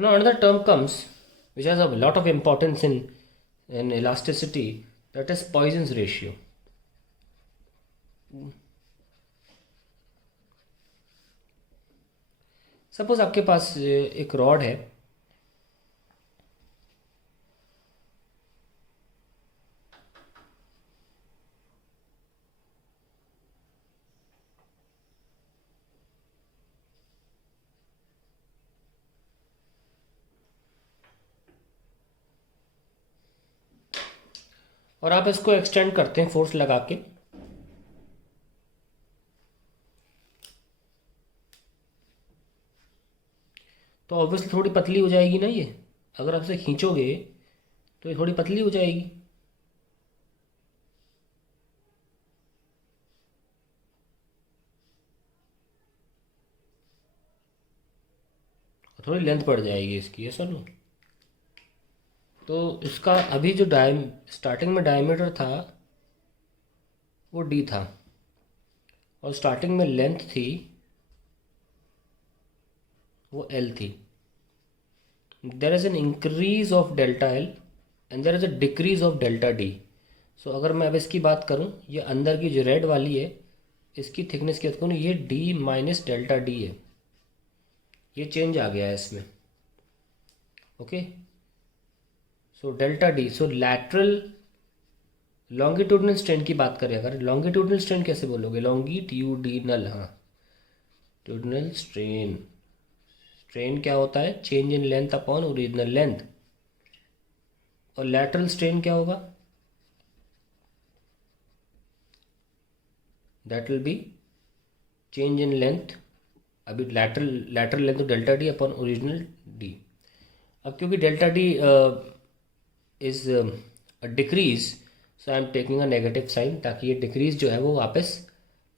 Now another term comes which has a lot of importance in elasticity, that is Poisson's ratio. Suppose आपके पास एक rod है, और आप इसको एक्सटेंड करते हैं फोर्स लगा के, तो ऑब्वियसली थोड़ी पतली हो जाएगी ना ये। अगर आप इसे खींचोगे तो ये थोड़ी पतली हो जाएगी। थोड़ी लेंथ बढ़ जाएगी इसकी, ये सुनो। तो इसका अभी जो स्टार्टिंग में डायमीटर था वो डी था, और स्टार्टिंग में लेंथ थी वो एल थी। There is an increase of delta L and there is a decrease of delta D. So अगर मैं अब इसकी बात करूँ, ये अंदर की जो रेड वाली है इसकी थिकनेस की बात करूँ, ये डी माइनस डेल्टा डी है। ये चेंज आ गया है इसमें। ओके, सो डेल्टा डी, सो लैटरल लॉन्गिट्यूडनल स्ट्रेन की बात करें, अगर लॉन्गिट्यूडनल स्ट्रेन कैसे बोलोगे, लॉन्गिट्यूडिनल, हाँ ट्यूडनल स्ट्रेन। स्ट्रेन क्या होता है, change in length upon original length. और लैटरल स्ट्रेन क्या होगा, that will be change in length. अभी लैटरल लेंथ तो delta D upon original D. अब क्योंकि delta D is a decrease, so I am taking a negative sign, ताकि ये decrease जो है वो वापस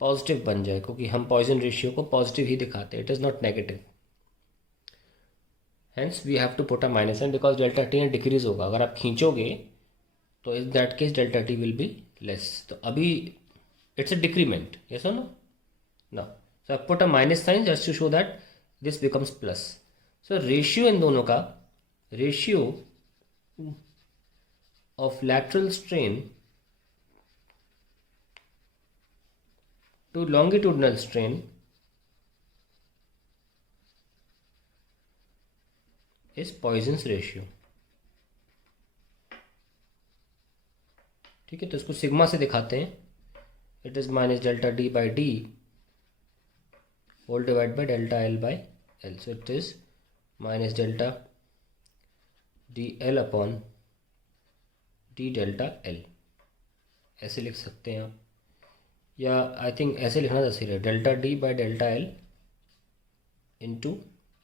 पॉजिटिव बन जाए, क्योंकि हम पॉइजन रेशियो को पॉजिटिव ही दिखाते हैं, it is not negative. Hence we have to put a minus sign because delta T decrease होगा। अगर आप खींचोगे तो in that case delta T will be less. तो अभी इट्स अ डिक्रीमेंट, यस और no? No, so I put a minus sign just to show that this becomes plus. So ratio इन दोनों का, ratio of lateral strain to longitudinal strain is Poisson's ratio। ठीक है, तो इसको sigma से दिखाते हैं। It is minus delta D by D whole divide by delta L by L. So it is minus delta D L upon D delta L, ऐसे लिख सकते हैं आप, या आई थिंक ऐसे लिखना ज़्यादा सही है, delta D by delta L into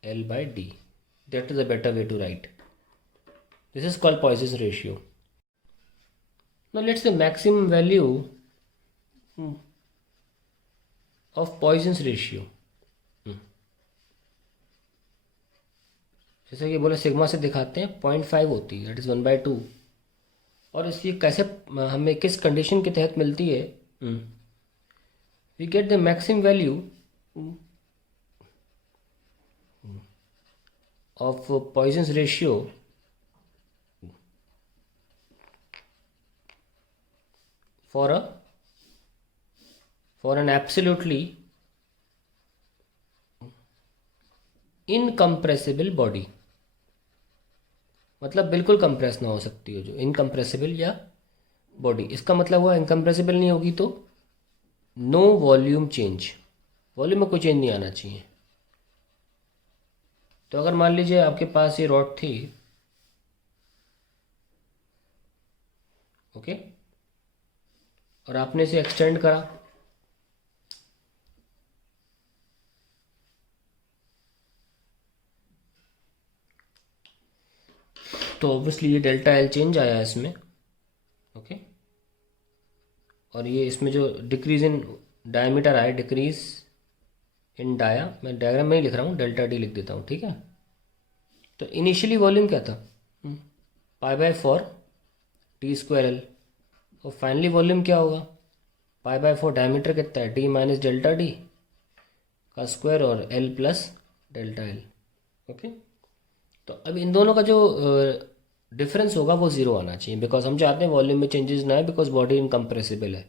L by D. That is a better way to write. This is called Poisson's ratio. Now let's say maximum value of Poisson's ratio. जैसे कि बोले sigma से दिखाते हैं, 0.5 होती है, दैट इज़ 1/2। और इसकी कैसे हमें किस कंडीशन के तहत मिलती है, we get the maximum value of Poisson's ratio for an absolutely incompressible body. मतलब बिल्कुल कंप्रेस ना हो सकती हो, जो इनकम्प्रेसिबल या बॉडी, इसका मतलब हुआ इनकम्प्रेसिबल नहीं होगी तो नो वॉल्यूम चेंज, वॉल्यूम में कोई चेंज नहीं आना चाहिए। तो अगर मान लीजिए आपके पास ये रॉड थी, ओके, और आपने इसे एक्सटेंड करा, तो ऑब्वियसली ये डेल्टा एल चेंज आया इसमें, ओके। और ये इसमें जो डिक्रीज इन डायमीटर आया, डिक्रीज इन डाया, मैं डायग्राम में ही लिख रहा हूँ, डेल्टा डी लिख देता हूँ, ठीक है। तो इनिशियली वॉल्यूम क्या था, π/4 t²L, और फाइनली वॉल्यूम क्या होगा, π/4 डायमीटर कितना है, डी माइनस डेल्टा डी का स्क्वायर और L plus delta L, okay. तो अब इन दोनों का जो डिफरेंस होगा वो ज़ीरो आना चाहिए, बिकॉज हम चाहते हैं वॉल्यूम में चेंजेस ना है, बिकॉज बॉडी इनकम्प्रेसिबल है।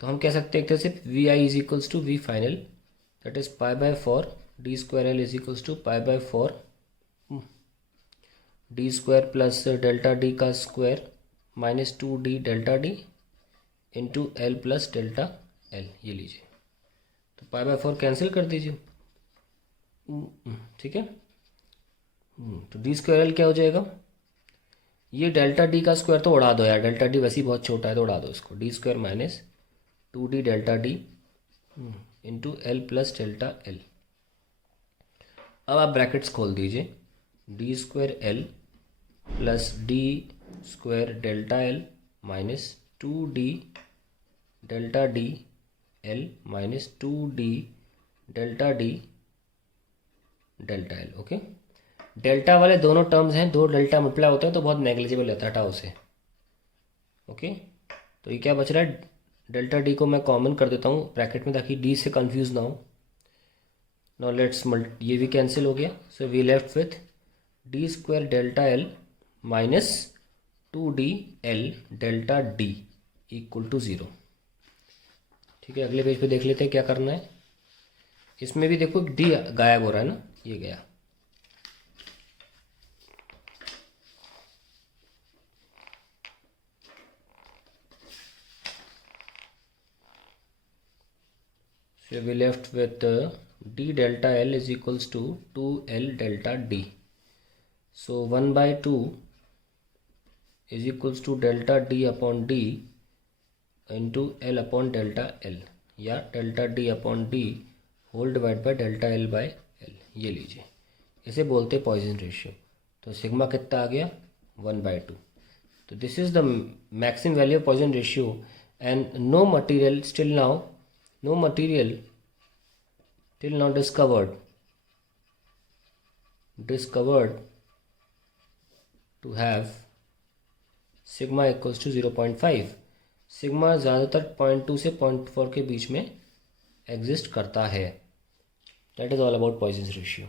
तो हम कह सकते हैं एक तरह से V I is equals to V final, that is pi by 4 D square L is equals to pi by 4 D square plus delta D का square minus 2d delta D into L plus delta L. ये लीजिए, तो पाई by 4 cancel कर दीजिए, ठीक है। तो D square L क्या हो जाएगा, ये डेल्टा डी का स्क्वायर तो उड़ा दो यार, डेल्टा डी वैसे ही बहुत छोटा है तो उड़ा दो इसको। D square minus 2d delta D into L plus delta L. अब आप ब्रैकेट्स खोल दीजिए, D square L plus D square delta L minus 2d delta D L minus 2d delta D delta L. Okay, delta वाले दोनों terms हैं, दो delta multiply होते हैं तो बहुत नेग्लिजिबल रहता है, हटाओ उसे। ओके, तो ये क्या बच रहा है, डेल्टा डी को मैं कॉमन कर देता हूँ ब्रैकेट में ताकि डी से कंफ्यूज ना हो। नाउ लेट्स ये भी कैंसिल हो गया, so we left with D square delta L minus 2d L delta D equal to 0। ठीक है, अगले पेज पे देख लेते हैं क्या करना है। इसमें भी देखो डी गायब हो रहा है ना, ये गया। So we left with d delta L is equals to 2L delta D. So 1 by 2 is equals to delta D upon D into L upon delta L, या delta D upon D whole divided by delta L by L। ये लीजिए, इसे बोलते Poisson ratio. तो sigma कितना आ गया, 1 by 2। तो this is the maximum value of Poisson ratio and no material still now, no material till now discovered to have sigma equals to 0.5। Sigma ज़्यादातर 0.2 से 0.4 के बीच में एग्जिस्ट करता है। That is all about Poisson ratio.